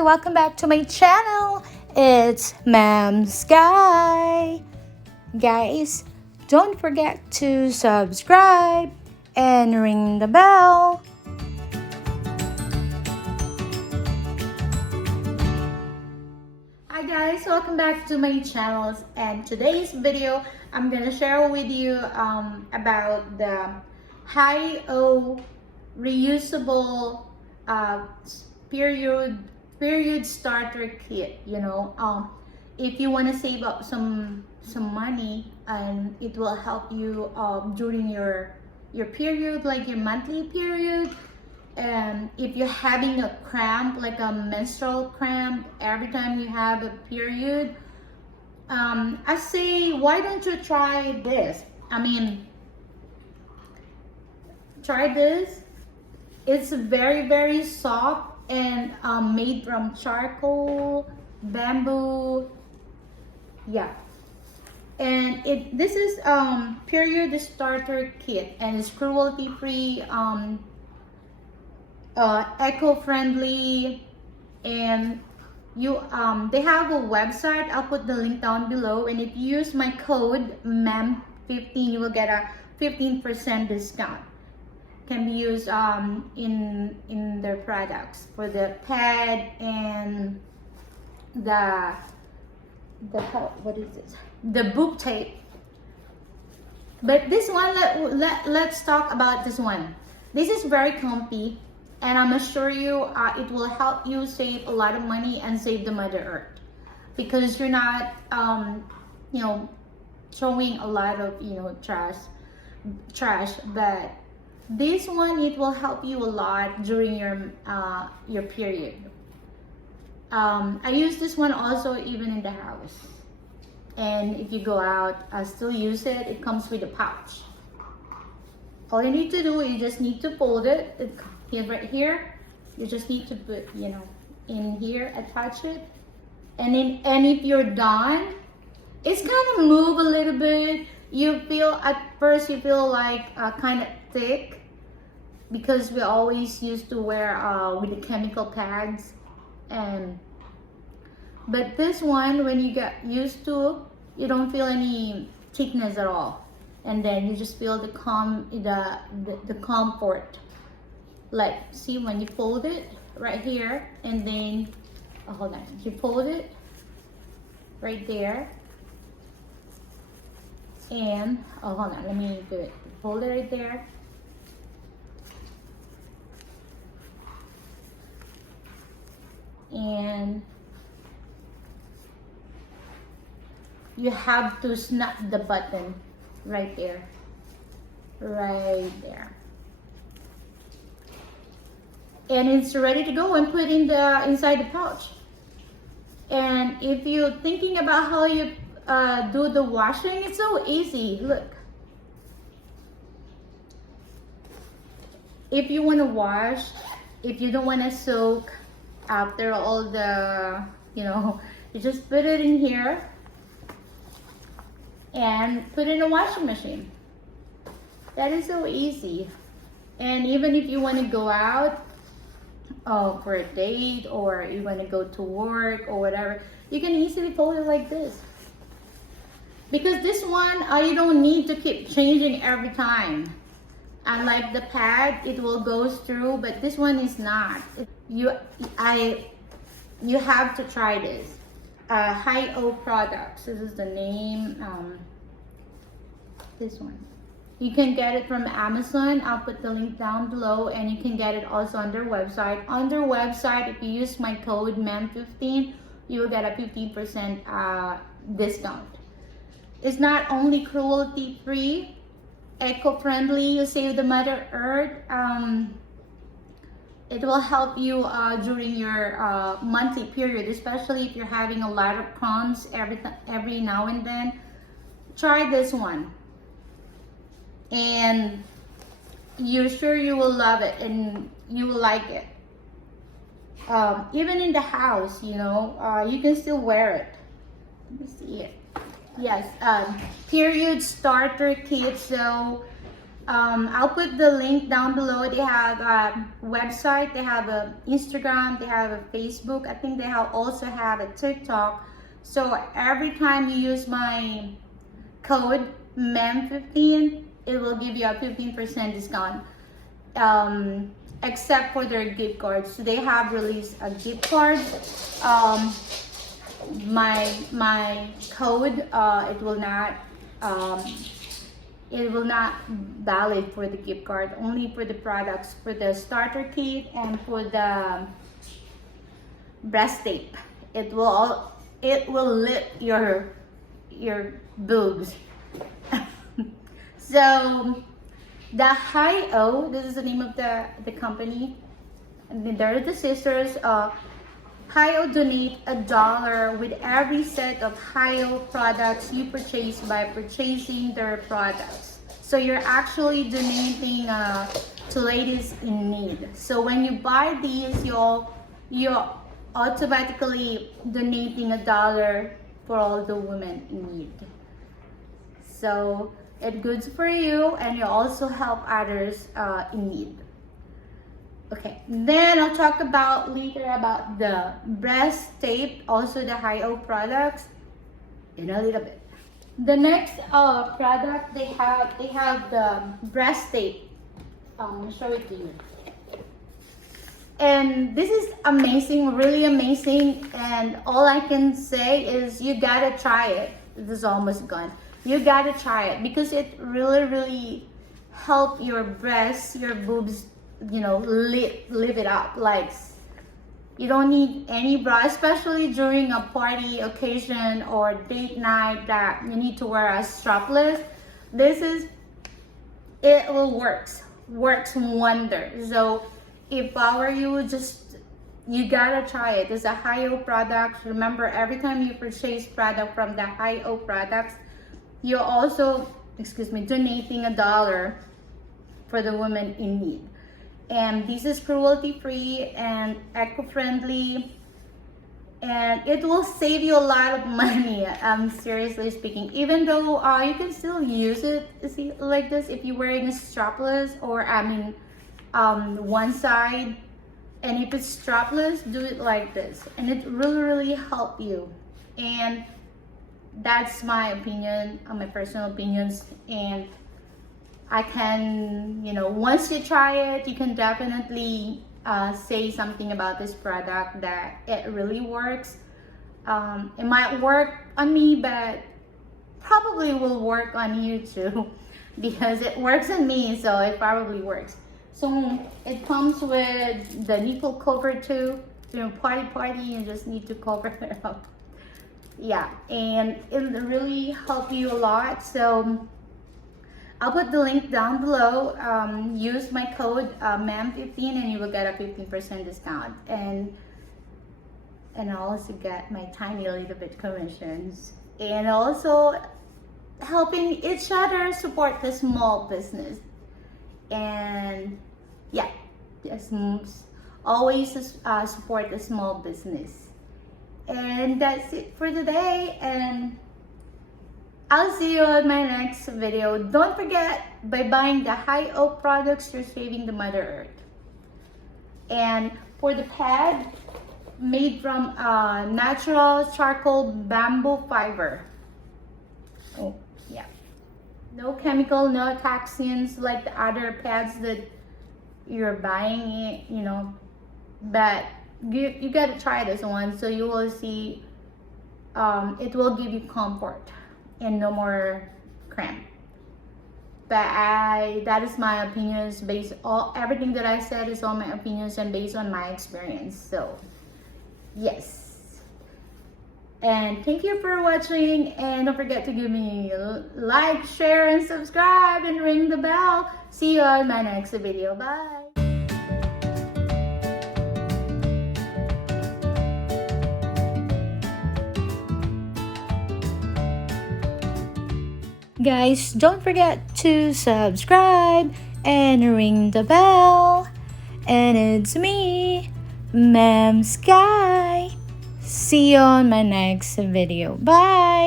Hi, welcome back to my channel. It's MEMSKY. Guys, don't forget to subscribe and ring the bell. Hi guys, welcome back to my channel, and today's video I'm gonna share with you about the Highoh reusable period starter kit. If you want to save up some money, and it will help you during your period, like your monthly period. And if you're having a cramp, like a menstrual cramp, every time you have a period, I say, why don't you try this? Try this. It's very soft and made from charcoal, bamboo. Yeah. And this is period starter kit, and it's cruelty-free, eco-friendly, and they have a website. I'll put the link down below, and if you use my code MEM15, you will get a 15% discount. Can be used in their products for the pad and the what is this, the boob tape. But this one, let's talk about this one. This is very comfy, and I'm assure you it will help you save a lot of money and save the Mother Earth, because you're not throwing a lot of trash. But this one, it will help you a lot during your period. I use this one also even in the house, and if you go out, I still use it. It comes with a pouch. All you need to do, you just need to fold it. It's right here. You just need to put in here, attach it, and if you're done, it's kind of move a little bit. You feel at first like kind of thick, because we always used to wear with the chemical pads, but this one, when you get used to, you don't feel any thickness at all, and then you just feel the comfort. Like, see, when you fold it right here, and then hold on, you fold it right there, and hold on, let me do it. Fold it right there, and you have to snap the button right there, and it's ready to go and put inside the pouch. And if you're thinking about how you do the washing, it's so easy. Look, if you want to wash, if you don't want to soak after all the you just put it in here and put it in a washing machine. That is so easy. And even if you want to go out for a date, or you want to go to work or whatever, you can easily fold it like this, because this one, you don't need to keep changing every time. Unlike the pad, it will go through, but this one is not. You have to try this. Highoh products, this is the name. This one, you can get it from Amazon. I'll put the link down below, and you can get it also on their website. On their website, if you use my code MEM15, you will get a 15% discount. It's not only cruelty-free, eco-friendly, you save the Mother Earth. It will help you during your monthly period, especially if you're having a lot of cramps every now and then. Try this one, and you're sure you will love it and you will like it. Even in the house, you can still wear it. Let me see it. Yes, period starter kit. So I'll put the link down below. They have a website, they have a Instagram, they have a Facebook. I think they also have a TikTok. So every time you use my code MEM15, it will give you a 15% discount. Except for their gift cards. So they have released a gift card. My code, it will not valid for the gift card, only for the products, for the starter kit and for the breast tape. It will lift your boobs. So the Highoh, this is the name of the company, and they're the sisters. Highoh donate $1 with every set of Highoh products you purchase by purchasing their products. So you're actually donating to ladies in need. So when you buy these, you're automatically donating $1 for all the women in need. So it's good for you, and you also help others in need. Okay, then I'll talk later about the breast tape, also the Highoh products, in a little bit. The next product they have the breast tape. I'll show it to you. And this is amazing, really amazing. And all I can say is you gotta try it. This is almost gone. You gotta try it because it really help your breasts, your boobs, live it up. Like, you don't need any bra, especially during a party occasion or date night that you need to wear a strapless. It will works wonders. So if I were you, you gotta try it. It's a Highoh product. Remember, every time you purchase product from the Highoh products, you're also, donating $1 for the women in need. And this is cruelty-free and eco-friendly, and it will save you a lot of money. Seriously speaking, even though you can still use it, see, like this, if you're wearing a strapless, or one side, and if it's strapless, do it like this, and it really help you. And that's my opinion, my personal opinions. And I can, once you try it, you can definitely say something about this product, that it really works. It might work on me, but probably will work on you too, because it works on me, so it probably works. So it comes with the nipple cover too. Party, you just need to cover it up. Yeah, and it'll really help you a lot. So I'll put the link down below. Use my code MEM15 and you will get a 15% discount. And I'll also get my tiny little bit commissions. And also helping each other support the small business. And yeah, just always support the small business. And that's it for today, and I'll see you on my next video. Don't forget, by buying the Highoh products, you're saving the Mother Earth. And for the pad, made from natural charcoal bamboo fiber. Oh, yeah. No chemical, no toxins like the other pads that you're buying, but you gotta try this one, so you will see it will give you comfort and no more cramp. But that is my opinions, everything that I said is all my opinions and based on my experience. So yes, and thank you for watching, and don't forget to give me a like, share, and subscribe, and ring the bell. See you on my next video. Bye. Guys, don't forget to subscribe and ring the bell. And it's me, MEMSKY. See you on my next video. Bye.